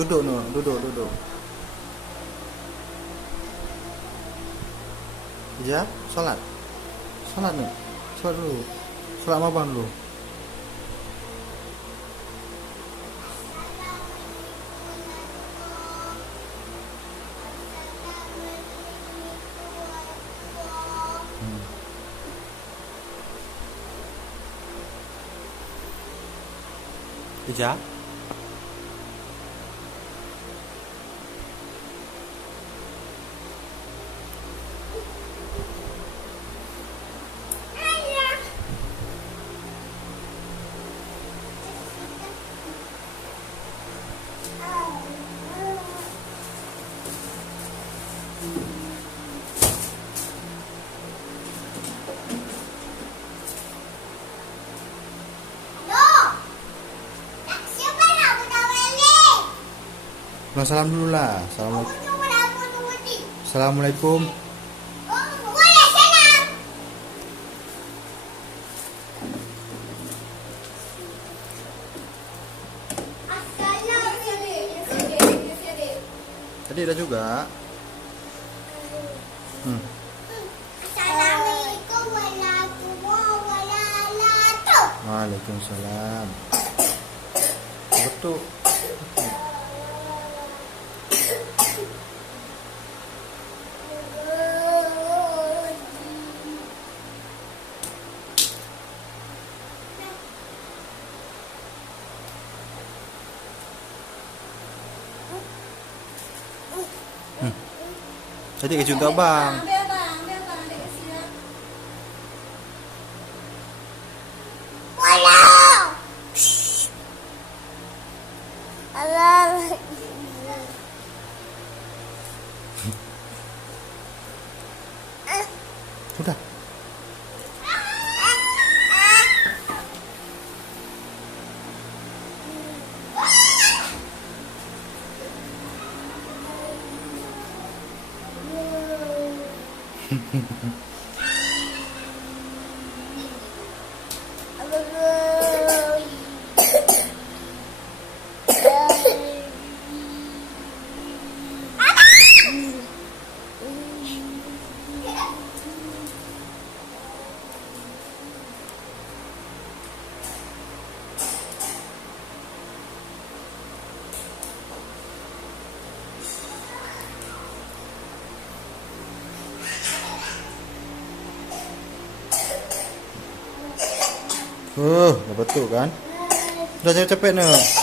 Duduk no, duduk. Ya, sholat no, sholat dulu, sholat apa dulu? Ya. Nah, salam dulu lah. Assalamualaikum. Tadi ada juga. Assalamualaikum warahmatullahi wabarakatuh. Waalaikumsalam. Betul. Jadi keju untuk abang. Ambil abang, adik kasih. Walau. Allah. Sudah. Dapat tu kan? Dah cepet-cepet nak.